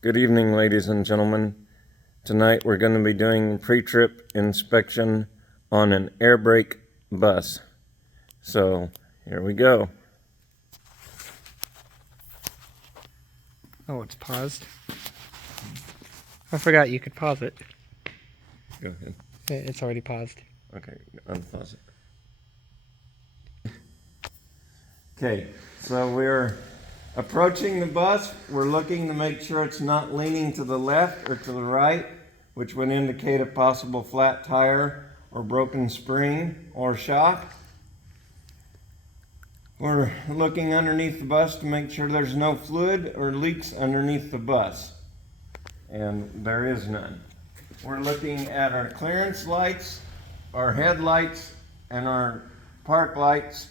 Good evening, ladies and gentlemen. Tonight we're going to be doing pre-trip inspection on an air brake bus. So here we go. Oh, it's paused. I forgot you could pause it. Go ahead. It's already paused. Okay, unpause it. Okay, so we're approaching the bus. We're looking to make sure it's not leaning to the left or to the right, which would indicate a possible flat tire or broken spring or shock. We're looking underneath the bus to make sure there's no fluid or leaks underneath the bus, and there is none. We're looking at our clearance lights, our headlights, and our park lights.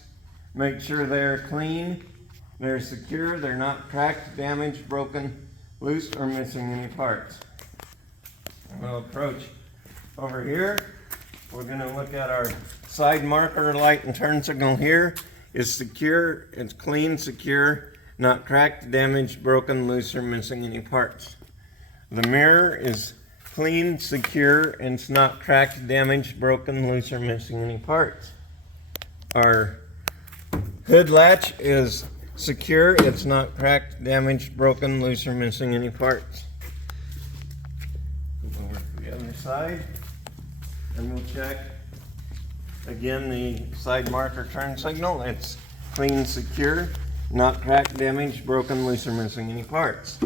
Make sure they're clean, they're secure, they're not cracked, damaged, broken, loose, or missing any parts. We'll approach over here. We're going to look at our side marker light and turn signal here. Is secure, it's clean, secure, not cracked, damaged, broken, loose, or missing any parts. The mirror is clean, secure, and it's not cracked, damaged, broken, loose, or missing any parts. Our hood latch is secure, it's not cracked, damaged, broken, loose, or missing any parts. Go over to the other side, and we'll check again the side marker turn signal. It's clean, secure, not cracked, damaged, broken, loose, or missing any parts.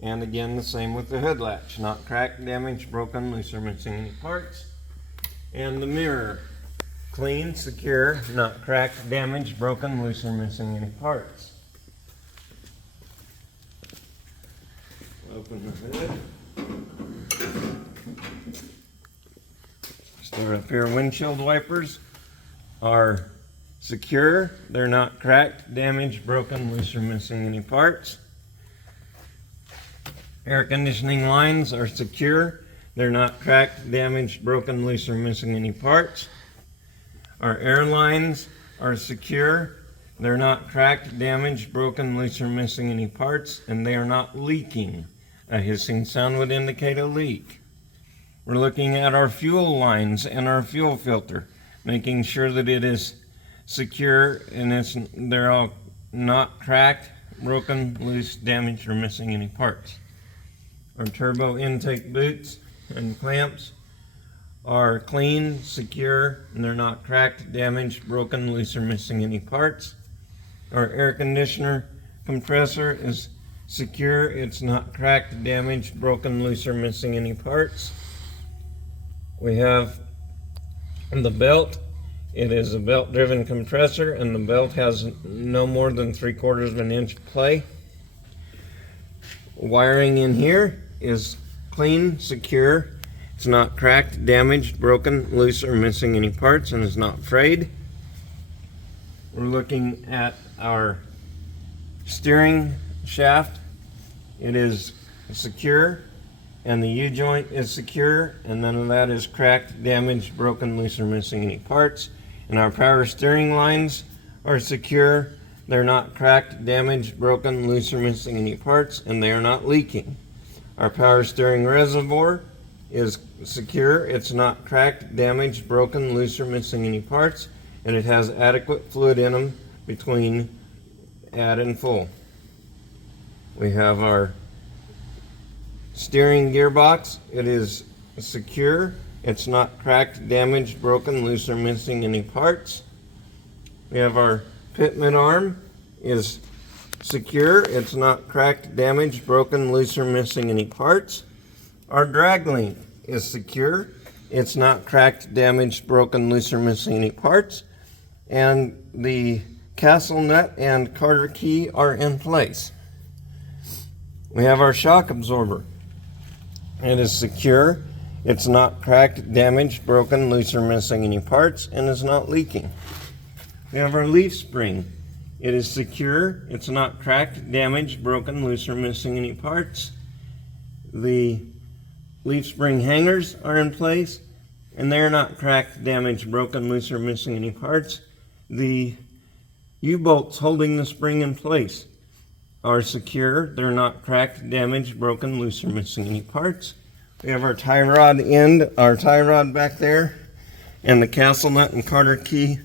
And again, the same with the hood latch, not cracked, damaged, broken, loose, or missing any parts. And the mirror, clean, secure, not cracked, damaged, broken, loose, or missing any parts. Open the hood. Start up here. Windshield wipers are secure. They're not cracked, damaged, broken, loose, or missing any parts. Air conditioning lines are secure. They're not cracked, damaged, broken, loose, or missing any parts. Our air lines are secure. They're not cracked, damaged, broken, loose, or missing any parts, and they are not leaking. A hissing sound would indicate a leak. We're looking at our fuel lines and our fuel filter, making sure that it is secure and they're all not cracked, broken, loose, damaged, or missing any parts. Our turbo intake boots and clamps are clean, secure, and they're not cracked, damaged, broken, loose, or missing any parts. Our air conditioner compressor is secure, it's not cracked, damaged, broken, loose, or missing any parts. We have the belt. It is a belt-driven compressor, and the belt has no more than 3/4 of an inch play. Wiring in here is clean, secure. It's not cracked, damaged, broken, loose, or missing any parts, and is not frayed. We're looking at our steering shaft. It is secure, and the U-joint is secure, and none of that is cracked, damaged, broken, loose, or missing any parts. And our power steering lines are secure. They're not cracked, damaged, broken, loose, or missing any parts, and they are not leaking. Our power steering reservoir is secure. It's not cracked, damaged, broken, loose, or missing any parts, and it has adequate fluid in them between add and full. We have our steering gearbox. It is secure. It's not cracked, damaged, broken, loose, or missing any parts. We have our pitman arm is secure. It's not cracked, damaged, broken, loose, or missing any parts. Our drag link is secure. It's not cracked, damaged, broken, loose, or missing any parts. And the castle nut and Carter key are in place. We have our shock absorber. It is secure. It's not cracked, damaged, broken, loose, or missing any parts, and is not leaking. We have our leaf spring. It is secure. It's not cracked, damaged, broken, loose, or missing any parts. The leaf spring hangers are in place, and they're not cracked, damaged, broken, loose, or missing any parts. The U-bolts holding the spring in place are secure. They're not cracked, damaged, broken, loose, or missing any parts. We have our tie rod end, our tie rod back there, and the castle nut and Carter key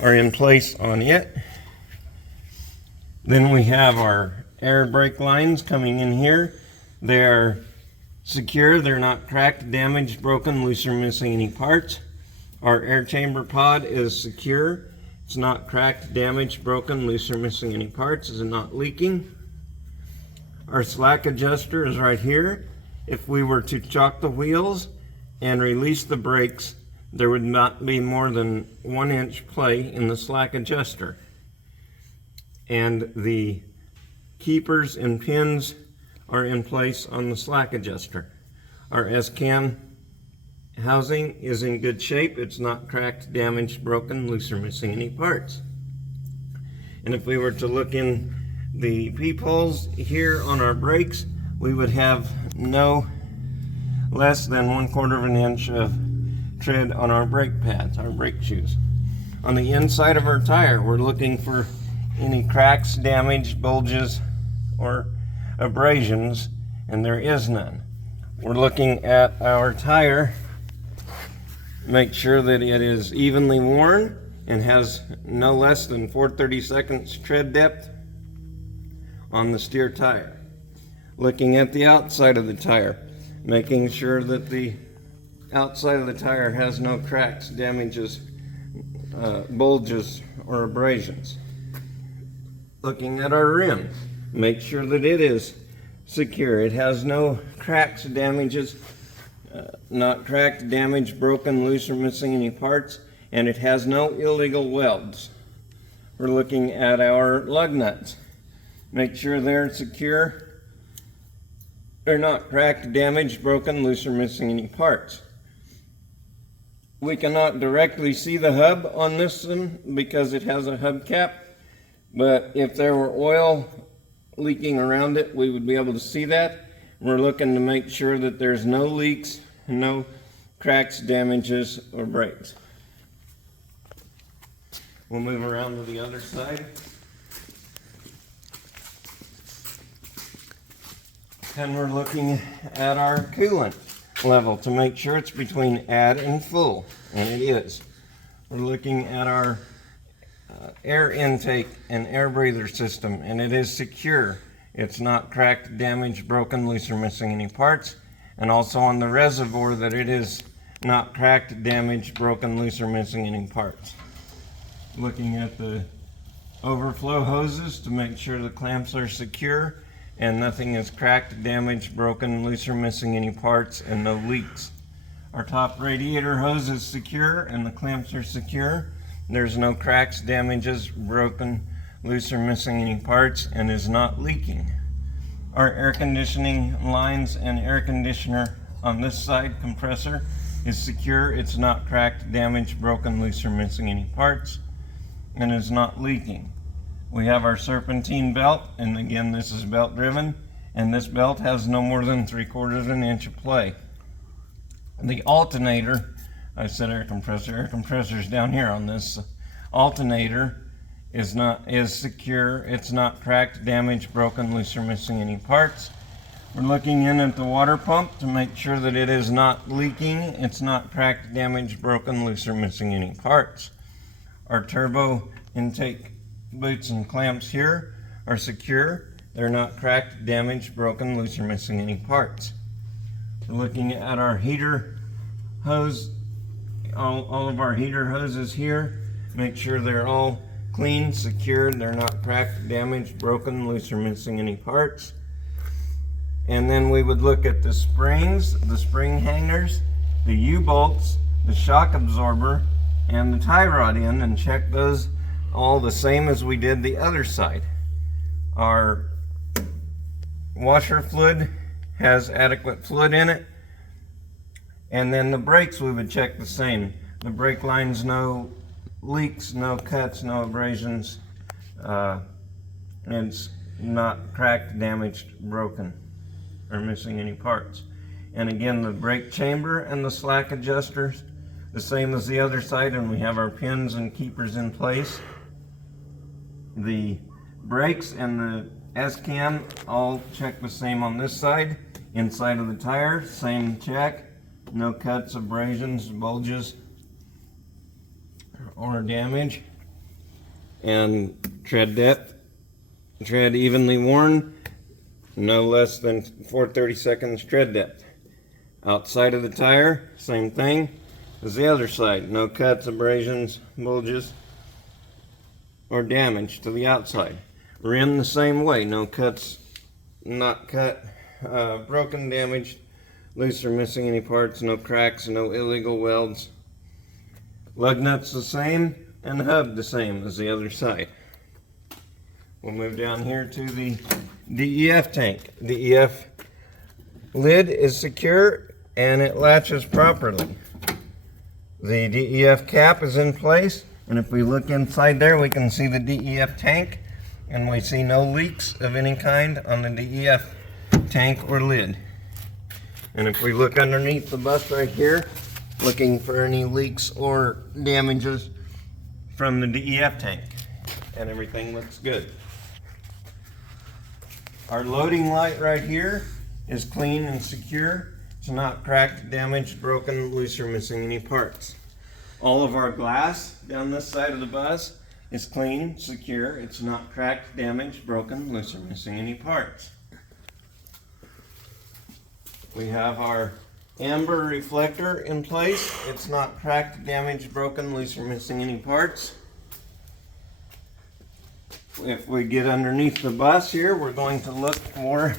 are in place on it. Then we have our air brake lines coming in here. They are secure. They're not cracked, damaged, broken, loose, or missing any parts. Our air chamber pod is secure. It's not cracked, damaged, broken, loose, or missing any parts. It's not leaking. Our slack adjuster is right here. If we were to chock the wheels and release the brakes, there would not be more than 1 inch play in the slack adjuster. And the keepers and pins are in place on the slack adjuster. Our S-cam housing is in good shape. It's not cracked, damaged, broken, loose, or missing any parts. And if we were to look in the peepholes here on our brakes, we would have no less than 1/4 of an inch of tread on our brake pads, our brake shoes. On the inside of our tire, we're looking for any cracks, damage, bulges, or abrasions, and there is none. We're looking at our tire, make sure that it is evenly worn and has no less than 4/32 tread depth on the steer tire. Looking at the outside of the tire, making sure that the outside of the tire has no cracks, damages, bulges, or abrasions. Looking at our rim, make sure that it is secure. It has no cracks, damages, not cracked, damaged, broken, loose, or missing any parts, and it has no illegal welds. We're looking at our lug nuts. Make sure they're secure. They're not cracked, damaged, broken, loose, or missing any parts. We cannot directly see the hub on this one because it has a hubcap, but if there were oil leaking around it, we would be able to see that. We're looking to make sure that there's no leaks, no cracks, damages, or breaks. We'll move around to the other side. And we're looking at our coolant level to make sure it's between add and full, and it is. We're looking at our air intake and air breather system, and it is secure. It's not cracked, damaged, broken, loose, or missing any parts. And also on the reservoir that it is not cracked, damaged, broken, loose, or missing any parts. Looking at the overflow hoses to make sure the clamps are secure and nothing is cracked, damaged, broken, loose, or missing any parts, and no leaks. Our top radiator hose is secure and the clamps are secure. There's no cracks, damages, broken, loose, or missing any parts, and is not leaking. Our air conditioning lines and air conditioner on this side compressor is secure. It's not cracked, damaged, broken, loose, or missing any parts, and is not leaking. We have our serpentine belt, and again, this is belt driven, and this belt has no more than 3/4 of an inch of play. The alternator, I said air compressor is down here on this. Alternator is secure. It's not cracked, damaged, broken, loose, or missing any parts. We're looking in at the water pump to make sure that it is not leaking. It's not cracked, damaged, broken, loose, or missing any parts. Our turbo intake boots and clamps here are secure. They're not cracked, damaged, broken, loose, or missing any parts. We're looking at our heater hose, all of our heater hoses here. Make sure they're all clean, secured. They're not cracked, damaged, broken, loose, or missing any parts. And then we would look at the springs, the spring hangers, the U-bolts, the shock absorber, and the tie rod end, and check those all the same as we did the other side. Our washer fluid has adequate fluid in it. And then the brakes we would check the same. The brake lines, no leaks, no cuts, no abrasions. It's not cracked, damaged, broken, or missing any parts. And again, the brake chamber and the slack adjusters, the same as the other side, and we have our pins and keepers in place. The brakes and the S-cam, all check the same on this side. Inside of the tire, same check. No cuts, abrasions, bulges, or damage. And tread depth, tread evenly worn, no less than 4/32 tread depth. Outside of the tire, same thing as the other side. No cuts, abrasions, bulges, or damage to the outside. Rim the same way. No cuts, not cut, broken, damaged, loose or missing any parts. No cracks, no illegal welds. Lug nuts the same, and hub the same as the other side. We'll move down here to the DEF tank. DEF lid is secure and it latches properly. The DEF cap is in place, and if we look inside there, we can see the DEF tank, and we see no leaks of any kind on the DEF tank or lid. And if we look underneath the bus right here, looking for any leaks or damages from the DEF tank, and everything looks good. Our loading light right here is clean and secure. It's not cracked, damaged, broken, loose, or missing any parts. All of our glass down this side of the bus is clean, secure. It's not cracked, damaged, broken, loose, or missing any parts. We have our amber reflector in place. It's not cracked, damaged, broken, loose, or missing any parts. If we get underneath the bus here, we're going to look for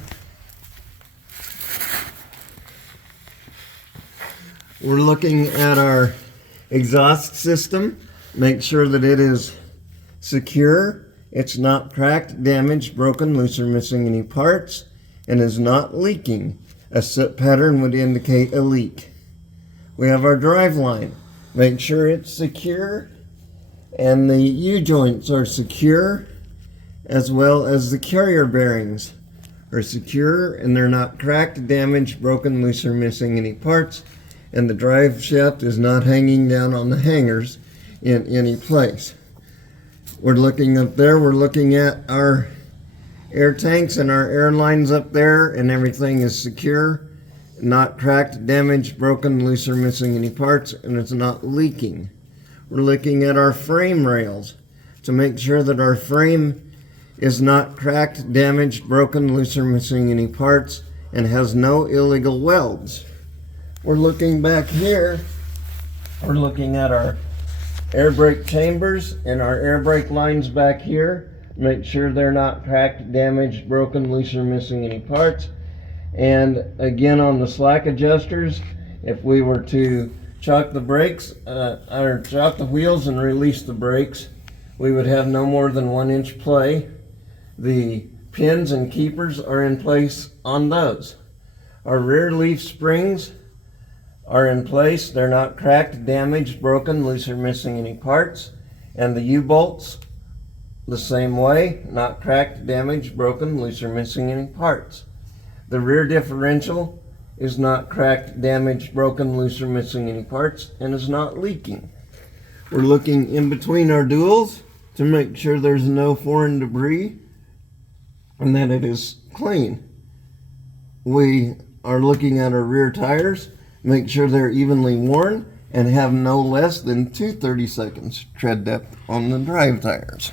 we're looking at our exhaust system. Make sure that it is secure. It's not cracked, damaged, broken, loose, or missing any parts, and is not leaking. A soot pattern would indicate a leak. We have our drive line. Make sure it's secure and the U-joints are secure, as well as the carrier bearings are secure and they're not cracked, damaged, broken, loose, or missing any parts, and the drive shaft is not hanging down on the hangers in any place. We're looking up there, we're looking at our air tanks and our air lines up there, and everything is secure, not cracked, damaged, broken, loose, or missing any parts, and it's not leaking. We're looking at our frame rails to make sure that our frame is not cracked, damaged, broken, loose, or missing any parts, and has no illegal welds. We're looking back here, we're looking at our air brake chambers and our air brake lines back here. Make sure they're not cracked, damaged, broken, loose, or missing any parts. And again, on the slack adjusters, if we were to chock the brakes, or chock the wheels and release the brakes, we would have no more than 1 inch play. The pins and keepers are in place on those. Our rear leaf springs are in place. They're not cracked, damaged, broken, loose, or missing any parts. And the U-bolts, the same way, not cracked, damaged, broken, loose, or missing any parts. The rear differential is not cracked, damaged, broken, loose, or missing any parts, and is not leaking. We're looking in between our duals to make sure there's no foreign debris and that it is clean. We are looking at our rear tires. Make sure they're evenly worn and have no less than 2/32 tread depth on the drive tires.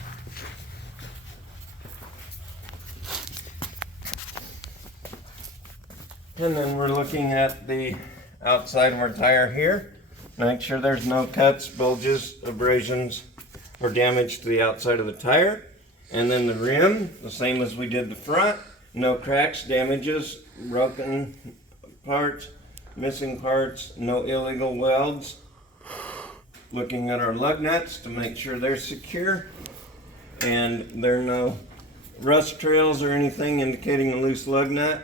And then we're looking at the outside of our tire here. Make sure there's no cuts, bulges, abrasions, or damage to the outside of the tire. And then the rim, the same as we did the front. No cracks, damages, broken parts, missing parts, no illegal welds. Looking at our lug nuts to make sure they're secure and there are no rust trails or anything indicating a loose lug nut,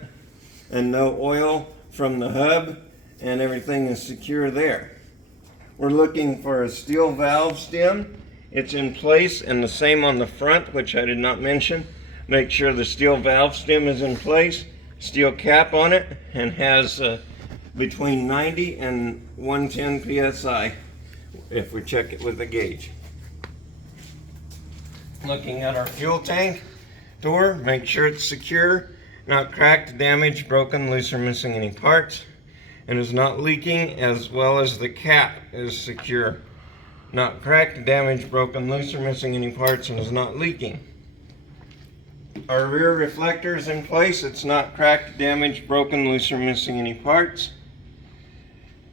and no oil from the hub, and everything is secure there. We're looking for a steel valve stem. It's in place, and the same on the front, which I did not mention. Make sure the steel valve stem is in place, steel cap on it, and has between 90 and 110 psi if we check it with a gauge. Looking at our fuel tank door, make sure it's secure, not cracked, damaged, broken, loose, or missing any parts, and is not leaking, as well as the cap is secure. Not cracked, damaged, broken, loose, or missing any parts, and is not leaking. Our rear reflector is in place. It's not cracked, damaged, broken, loose, or missing any parts.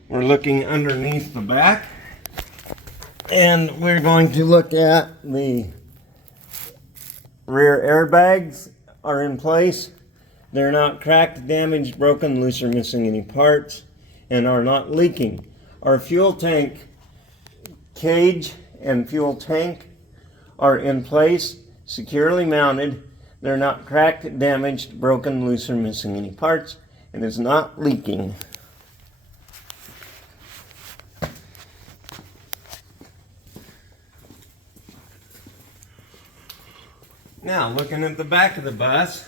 We're looking underneath the back, and we're going to look at the rear airbags are in place. They're not cracked, damaged, broken, loose, or missing any parts, and are not leaking. Our fuel tank cage and fuel tank are in place, securely mounted. They're not cracked, damaged, broken, loose, or missing any parts, and is not leaking. Now, looking at the back of the bus,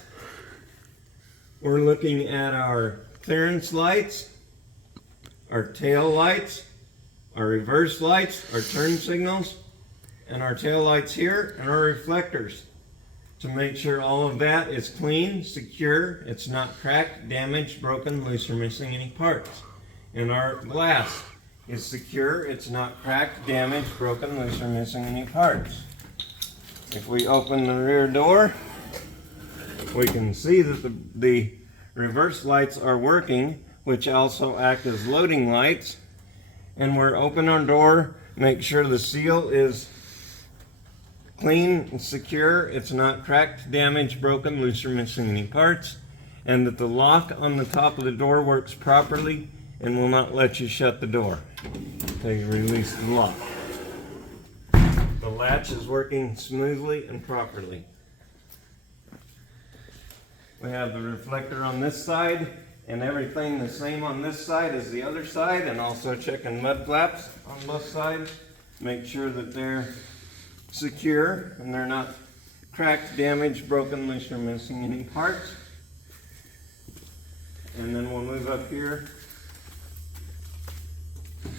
we're looking at our clearance lights, our tail lights, our reverse lights, our turn signals, and our tail lights here, and our reflectors. To make sure all of that is clean, secure, it's not cracked, damaged, broken, loose, or missing any parts. And our glass is secure, it's not cracked, damaged, broken, loose, or missing any parts. If we open the rear door, we can see that the reverse lights are working, which also act as loading lights. And we're open our door, make sure the seal is clean and secure, it's not cracked, damaged, broken, loose, or missing any parts, and that the lock on the top of the door works properly and will not let you shut the door until you release the lock. The latch is working smoothly and properly. We have the reflector on this side, and everything the same on this side as the other side, and also checking mud flaps on both sides. Make sure that they're secure and they're not cracked, damaged, broken, loose, or missing any parts. And then we'll move up here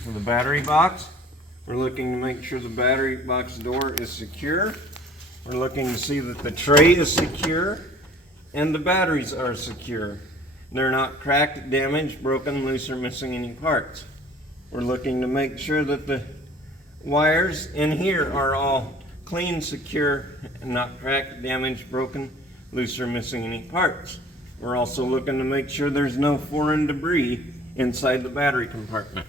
to the battery box. We're looking to make sure the battery box door is secure. We're looking to see that the tray is secure and the batteries are secure. They're not cracked, damaged, broken, loose, or missing any parts. We're looking to make sure that the wires in here are all clean, secure, and not cracked, damaged, broken, loose, or missing any parts. We're also looking to make sure there's no foreign debris inside the battery compartment.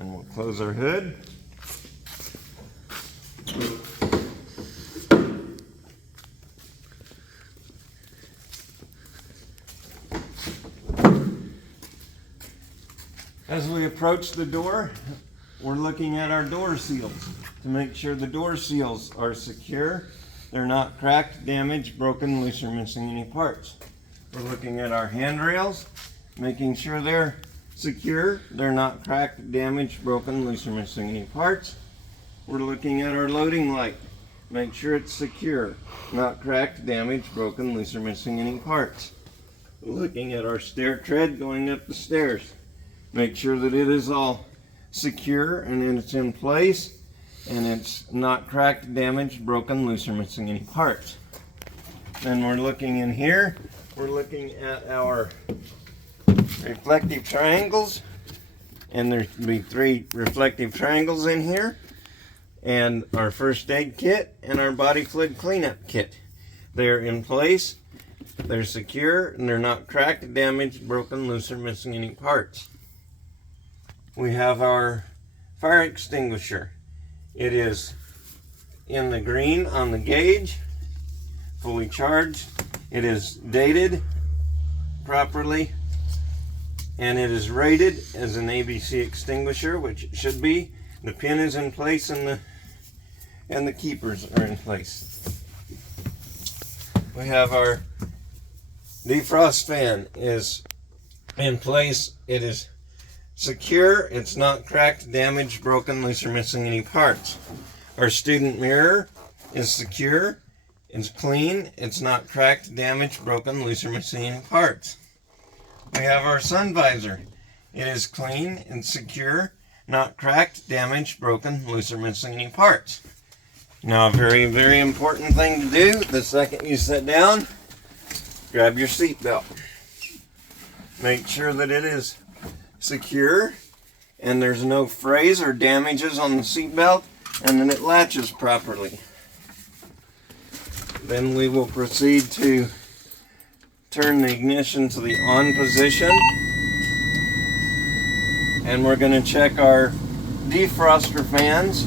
And we'll close our hood. As we approach the door, we're looking at our door seals to make sure the door seals are secure. They're not cracked, damaged, broken, loose, or missing any parts. We're looking at our handrails, making sure they're secure. They're not cracked, damaged, broken, loose, or missing any parts. We're looking at our loading light. Make sure it's secure, not cracked, damaged, broken, loose, or missing any parts. We're looking at our stair tread going up the stairs. Make sure that it is all secure and it's in place and it's not cracked, damaged, broken, loose, or missing any parts. Then we're looking in here. We're looking at our reflective triangles, and there's be 3 reflective triangles in here, and our first aid kit and our body fluid cleanup kit. They're in place, they're secure, and they're not cracked, damaged, broken, loose, or missing any parts. We have our fire extinguisher. It is in the green on the gauge, fully charged. It is dated properly, and it is rated as an ABC extinguisher, which it should be. The pin is in place and the keepers are in place. We have our defrost fan is in place. It is secure, it's not cracked, damaged, broken, loose, or missing any parts. Our student mirror is secure, it's clean, it's not cracked, damaged, broken, loose, or missing any parts. We have our sun visor. It is clean and secure, not cracked, damaged, broken, loose, or missing any parts. Now, a very, very important thing to do, the second you sit down, grab your seat belt. Make sure that it is secure and there's no frays or damages on the seat belt, and then it latches properly. Then we will proceed to turn the ignition to the on position, and we're going to check our defroster fans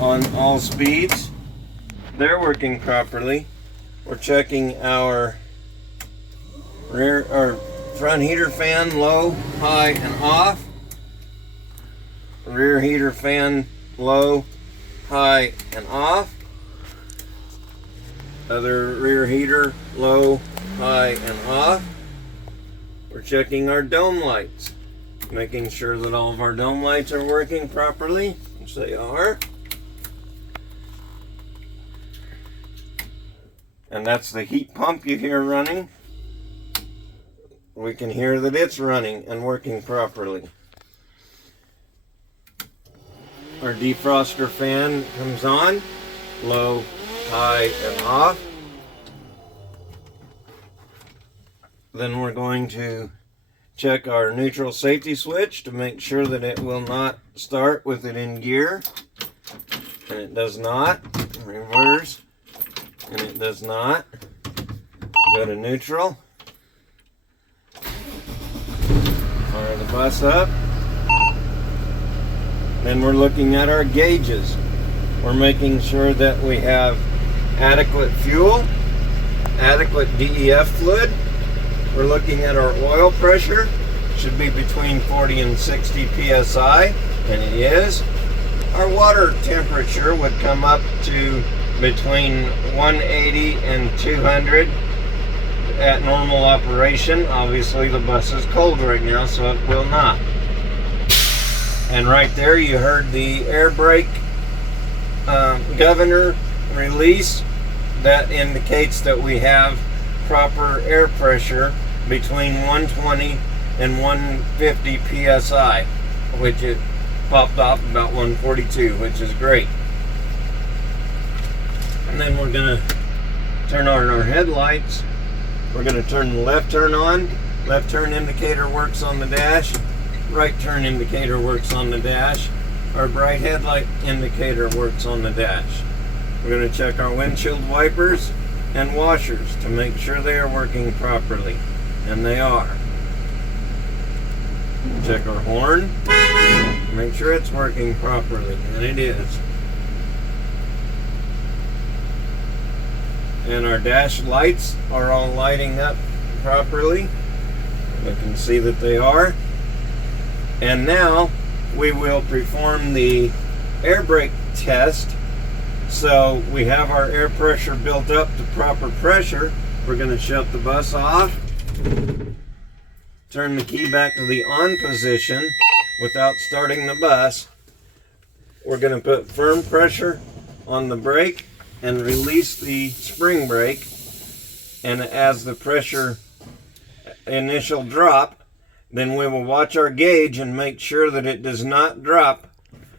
on all speeds. They're working properly. We're checking our rear or front heater fan low, high, and off. Rear heater fan low, high, and off. Other rear heater low, high, and off. We're checking our dome lights, making sure that all of our dome lights are working properly, which they are. And that's the heat pump you hear running. We can hear that it's running and working properly. Our defroster fan comes on, low, high, and off. Then we're going to check our neutral safety switch to make sure that it will not start with it in gear. And it does not. Reverse. And it does not. Go to neutral. Fire the bus up. Then we're looking at our gauges. We're making sure that we have adequate fuel, adequate DEF fluid. We're looking at our oil pressure. Should be between 40 and 60 psi, and it is. Our water temperature would come up to between 180 and 200 at normal operation. Obviously the bus is cold right now, so it will not. And right there you heard the air brake governor release. That indicates that we have proper air pressure between 120 and 150 psi, which it popped off about 142, which is great. And then we're going to turn on our headlights. We're going to turn the left turn on. Left turn indicator works on the dash. Right turn indicator works on the dash. Our bright headlight indicator works on the dash. We're going to check our windshield wipers and washers to make sure they are working properly, and they are. Check our horn, make sure it's working properly, and it is. And our dash lights are all lighting up properly. We can see that they are. And now we will perform the air brake test. So we have our air pressure built up to proper pressure. We're going to shut the bus off. Turn the key back to the on position without starting the bus. We're going to put firm pressure on the brake and release the spring brake. And as the pressure initial drop, then we will watch our gauge and make sure that it does not drop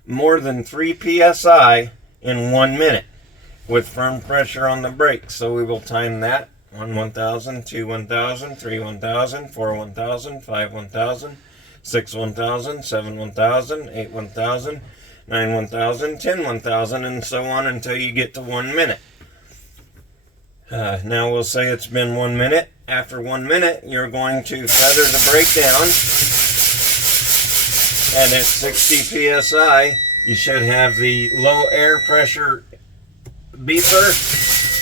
more than 3 psi in 1 minute with firm pressure on the brakes. So we will time that. 1 1000, 2 1000, 3 1000, 4 1000, 5 1000, 6 1000, 7 1000, 8 1000, 9 1000, 10 1000, and so on until you get to 1 minute. Now we'll say it's been 1 minute. After 1 minute, you're going to feather the brake down, and at 60 psi, you should have the low air pressure beeper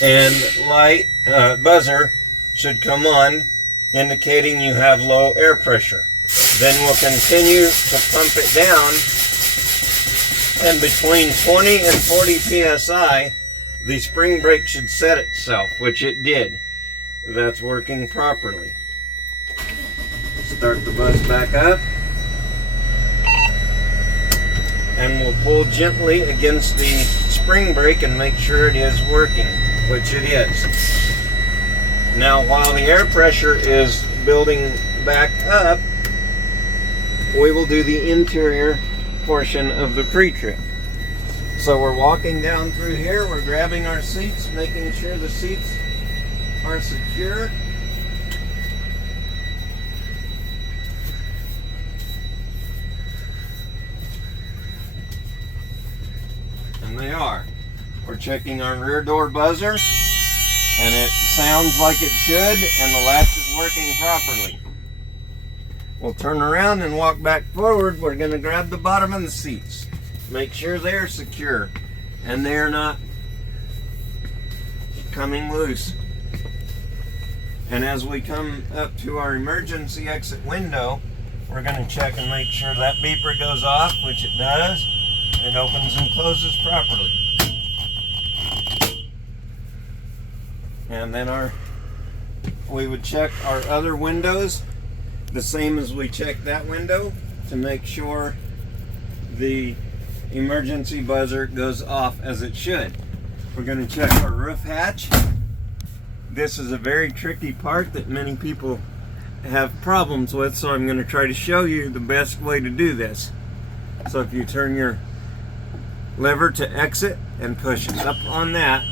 and light buzzer should come on, indicating you have low air pressure. Then we'll continue to pump it down, and between 20 and 40 psi, the spring brake should set itself, which it did. That's working properly. Start the bus back up, and we'll pull gently against the spring brake and make sure it is working, which it is. Now, while the air pressure is building back up, we will do the interior portion of the pre-trip. So we're walking down through here, we're grabbing our seats, making sure the seats are secure. And they are. We're checking our rear door buzzer, and it sounds like it should, and the latch is working properly. We'll turn around and walk back forward. We're going to grab the bottom of the seats. Make sure they're secure and they're not coming loose. And as we come up to our emergency exit window, we're going to check and make sure that beeper goes off, which it does. It opens and closes properly. And then we would check our other windows the same as we checked that window to make sure the emergency buzzer goes off as it should. We're going to check our roof hatch. This is a very tricky part that many people have problems with, so I'm going to try to show you the best way to do this. So if you turn your lever to exit and push up on that,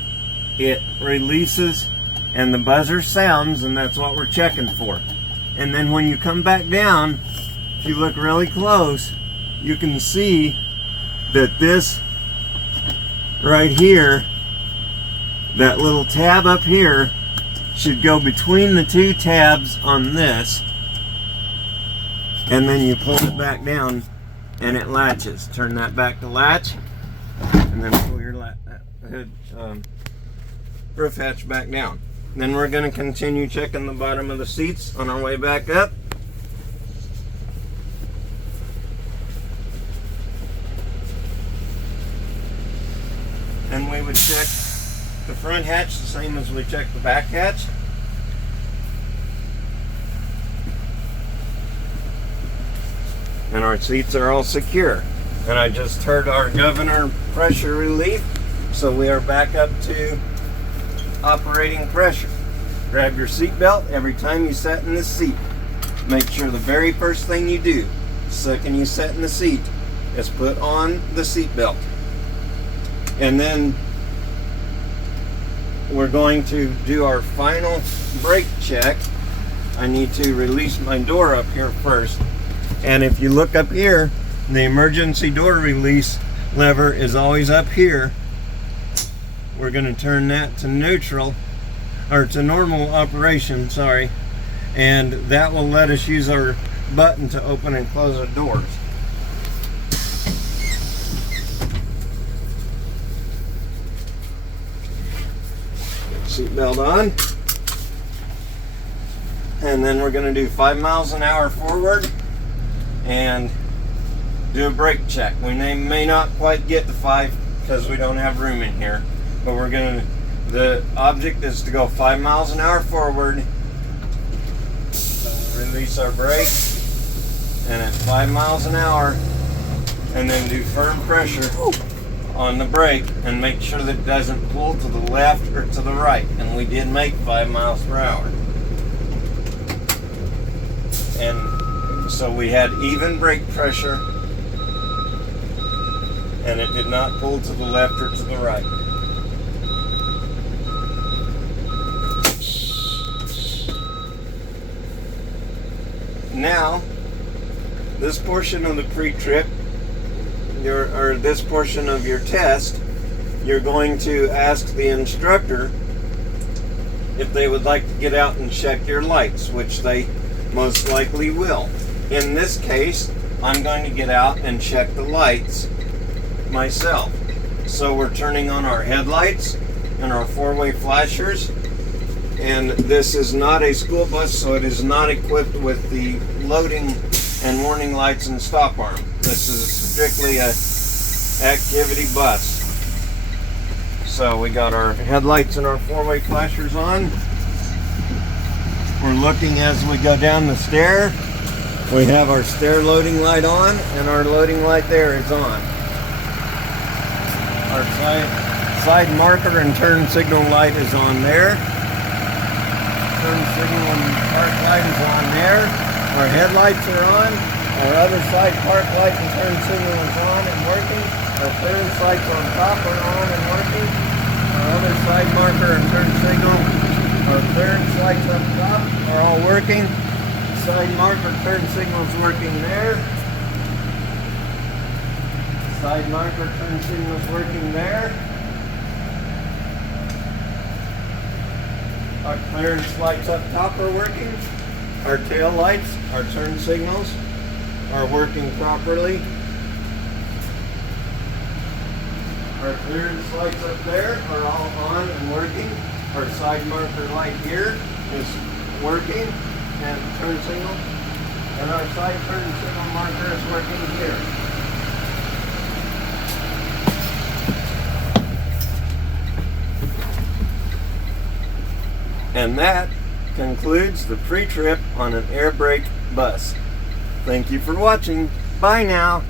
it releases and the buzzer sounds, and that's what we're checking for. And then when you come back down, if you look really close, you can see that this right here, that little tab up here, should go between the two tabs on this, and then you pull it back down and it latches. Turn that back to latch, and then pull your roof hatch back down. Then we're going to continue checking the bottom of the seats on our way back up. And we would check the front hatch the same as we check the back hatch. And our seats are all secure. And I just heard our governor pressure relief, so we are back up to operating pressure. Grab your seat belt every time you sit in this seat. Make sure the very first thing you do, second you sit in the seat, is put on the seat belt. And then we're going to do our final brake check. I need to release my door up here first. And if you look up here, the emergency door release lever is always up here. We're going to turn that to neutral, or to normal operation, sorry. And that will let us use our button to open and close our doors. Seatbelt on. And then we're going to do 5 miles an hour forward and do a brake check. We may not quite get to 5 because we don't have room in here, but we're going to, the object is to go 5 miles an hour forward, release our brake, and at 5 miles an hour, and then do firm pressure on the brake and make sure that it doesn't pull to the left or to the right. And we did make 5 miles per hour. And so we had even brake pressure, and it did not pull to the left or to the right. Now, this portion of the pre-trip, or this portion of your test, you're going to ask the instructor if they would like to get out and check your lights, which they most likely will. In this case, I'm going to get out and check the lights myself. So we're turning on our headlights and our four-way flashers. And this is not a school bus, so it is not equipped with the loading and warning lights and stop arm. This is strictly a activity bus. So we got our headlights and our four-way flashers on. We're looking as we go down the stair. We have our stair loading light on, and our loading light there is on. Our side marker and turn signal light is on there. Turn signal and park light is on there. Our headlights are on. Our other side park light and turn signal is on and working. Our clearance lights on top are on and working. Our other side marker and turn signal, our clearance lights up top are all working. Side marker turn signal is working there. Side marker turn signal is working there. Our clearance lights up top are working. Our tail lights, our turn signals are working properly. Our clearance lights up there are all on and working. Our side marker light here is working and turn signal. And our side turn signal marker is working here. And that concludes the pre-trip on an air brake bus. Thank you for watching. Bye now.